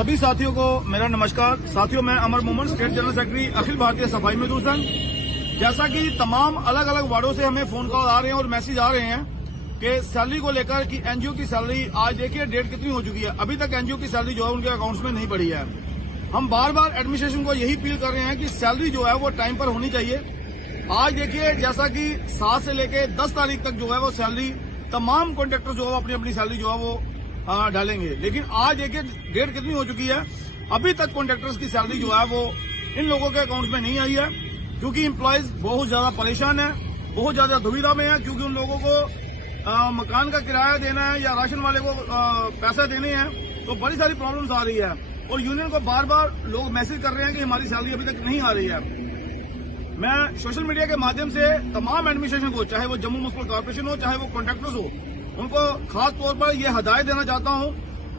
सभी साथियों को मेरा नमस्कार। साथियों, मैं अमर Mohammad, state general secretary Akhil Bharatiya सफाई मजदूर संघ। जैसा कि तमाम अलग अलग वार्डों से हमें फोन कॉल आ रहे हैं और मैसेज आ रहे हैं कि सैलरी को लेकर कि एनजीओ की सैलरी, आज देखिए डेट कितनी हो चुकी है, अभी तक एनजीओ की सैलरी जो है उनके अकाउंट्स में नहीं पड़ी है। हम बार बार एडमिनिस्ट्रेशन को यही अपील कर रहे हैं कि सैलरी जो है वो टाइम पर होनी चाहिए। आज देखिए जैसा कि 7 से लेके 10 तारीख तक जो है वो सैलरी तमाम कॉन्ट्रैक्टर जो है अपनी अपनी सैलरी जो है वो डालेंगे, लेकिन आज देखिए डेट कितनी हो चुकी है, अभी तक कॉन्ट्रैक्टर्स की सैलरी जो है वो इन लोगों के अकाउंट में नहीं आई है। क्योंकि एम्प्लॉयज बहुत ज्यादा परेशान है, बहुत ज्यादा दुविधा में है, क्योंकि उन लोगों को मकान का किराया देना है या राशन वाले को पैसा देने हैं, तो बड़ी सारी प्रॉब्लम्स आ रही है। और यूनियन को बार बार लोग मैसेज कर रहे हैं कि हमारी सैलरी अभी तक नहीं आ रही है। मैं सोशल मीडिया के माध्यम से तमाम एडमिनिस्ट्रेशन को, चाहे वो जम्मू म्युनिसिपल कॉर्पोरेशन हो, चाहे वो कॉन्ट्रैक्टर्स हो, उनको खास तौर पर यह हदायत देना चाहता हूं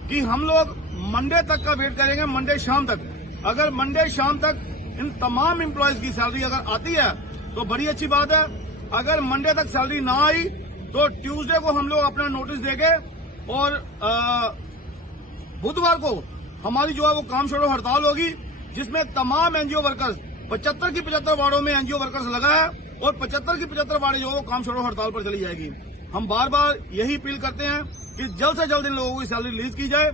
कि हम लोग मंडे तक का वेट करेंगे, मंडे शाम तक। अगर मंडे शाम तक इन तमाम एम्प्लॉयज की सैलरी अगर आती है तो बड़ी अच्छी बात है। अगर मंडे तक सैलरी ना आई तो ट्यूसडे को हम लोग अपना नोटिस देंगे और बुधवार को हमारी जो है वो काम छोड़ो हड़ताल होगी, जिसमें तमाम एनजीओ वर्कर्स 75 की 75 वार्डों में एनजीओ वर्कर्स लगा है और 75 की 75 वार्डें जो है वो काम छोड़ो हड़ताल पर चली जाएगी। हम बार बार यही अपील करते हैं कि जल्द से जल्द इन लोगों की सैलरी रिलीज की जाए।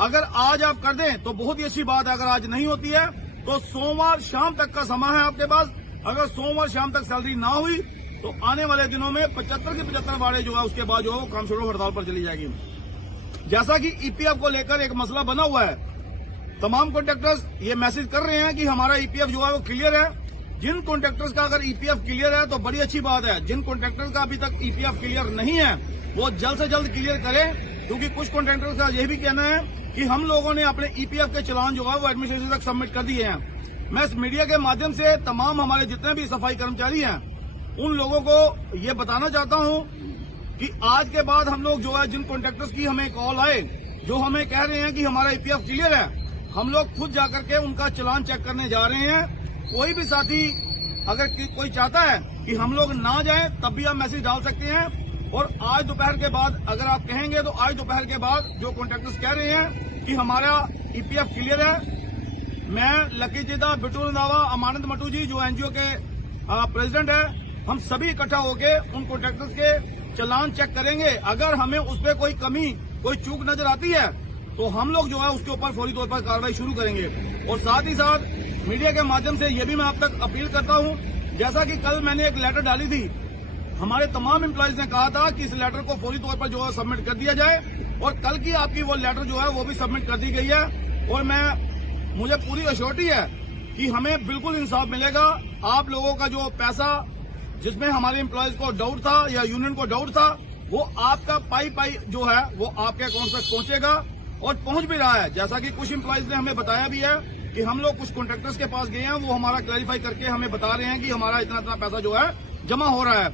अगर आज आप कर दें तो बहुत ही अच्छी बात है, अगर आज नहीं होती है तो सोमवार शाम तक का समय है आपके पास। अगर सोमवार शाम तक सैलरी ना हुई तो आने वाले दिनों में 75 की 75 वार्डें जो है उसके बाद जो है वो काम छोड़ो हड़ताल पर चली जाएगी। जैसा कि ईपीएफ को लेकर एक मसला बना हुआ है, तमाम कॉन्ट्रैक्टर्स ये मैसेज कर रहे हैं कि हमारा ईपीएफ जो है वो क्लियर है। जिन कॉन्ट्रैक्टर्स का अगर ईपीएफ क्लियर है तो बड़ी अच्छी बात है। जिन कॉन्ट्रैक्टर्स का अभी तक ईपीएफ क्लियर नहीं है वो जल्द से जल्द क्लियर करें, क्योंकि कुछ कॉन्ट्रैक्टर्स का यह भी कहना है कि हम लोगों ने अपने ईपीएफ के चलान जो है वो एडमिनिस्ट्रेशन तक सबमिट कर दिए हैं। मैं इस मीडिया के माध्यम से तमाम हमारे जितने भी सफाई कर्मचारी हैं उन लोगों को ये बताना चाहता हूं कि आज के बाद हम लोग जो है, जिन कॉन्ट्रैक्टर्स की हमें कॉल आए जो हमें कह रहे हैं कि हमारा ईपीएफ क्लियर है, हम लोग खुद जाकर के उनका चलान चेक करने जा रहे हैं। कोई भी साथी अगर कोई चाहता है कि हम लोग ना जाएं तब भी आप मैसेज डाल सकते हैं। और आज दोपहर के बाद अगर आप कहेंगे तो आज दोपहर के बाद जो कॉन्ट्रैक्टर्स कह रहे हैं कि हमारा ईपीएफ क्लियर है, मैं लकी जिदा, बिट्टू रंधावा, अमानत मटू जी जो एनजीओ के प्रेसिडेंट है, हम सभी इकट्ठा होकर उन कॉन्ट्रैक्टर्स के चलान चेक करेंगे। अगर हमें उस पर कोई कमी, कोई चूक नजर आती है तो हम लोग जो है उसके ऊपर फौरी तौर पर कार्रवाई शुरू करेंगे। और साथ ही साथ मीडिया के माध्यम से ये भी मैं आप तक अपील करता हूं, जैसा कि कल मैंने एक लेटर डाली थी, हमारे तमाम एम्प्लॉयज ने कहा था कि इस लेटर को फौरी तौर पर जो है सबमिट कर दिया जाए, और कल की आपकी वो लेटर जो है वो भी सबमिट कर दी गई है। और मुझे पूरी अश्योरिटी है कि हमें बिल्कुल इंसाफ मिलेगा। आप लोगों का जो पैसा जिसमें हमारे एम्प्लॉयज को डाउट था या यूनियन को डाउट था, वो आपका पाई जो है वो आपके अकाउंट तक पहुंचेगा और पहुंच भी रहा है। जैसा कि कुछ एम्प्लॉयज ने हमें बताया भी है कि हम लोग कुछ कॉन्ट्रैक्टर्स के पास गए हैं, वो हमारा क्लैरिफाई करके हमें बता रहे हैं कि हमारा इतना इतना पैसा जो है जमा हो रहा है।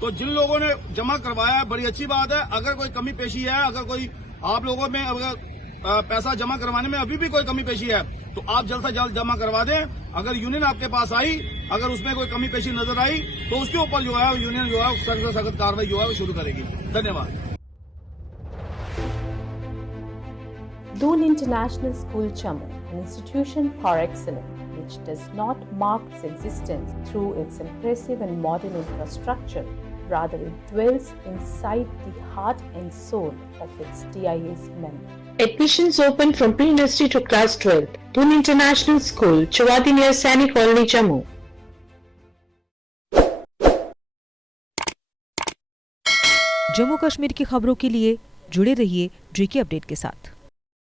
तो जिन लोगों ने जमा करवाया है बड़ी अच्छी बात है। अगर कोई कमी पेशी है, अगर कोई आप लोगों में अगर पैसा जमा करवाने में अभी भी कोई कमी पेशी है तो आप जल्द से जल्द जमा करवा दें। अगर यूनियन आपके पास आई, अगर उसमें कोई कमी पेशी नजर आई तो उसके ऊपर जो है यूनियन जो है सख्त से सख्त कार्रवाई जो है वो शुरू करेगी। धन्यवाद। Doon International School Jammu, an institution par excellence which does not mark its existence through its impressive and modern infrastructure, rather it dwells inside the heart and soul of its DIS members. Admissions open from pre-nursery to class 12. Doon International School, Chawadi near Sani Colony, Jammu. Jammu Kashmir की खबरों के लिए जुड़े रहिए JK update के साथ।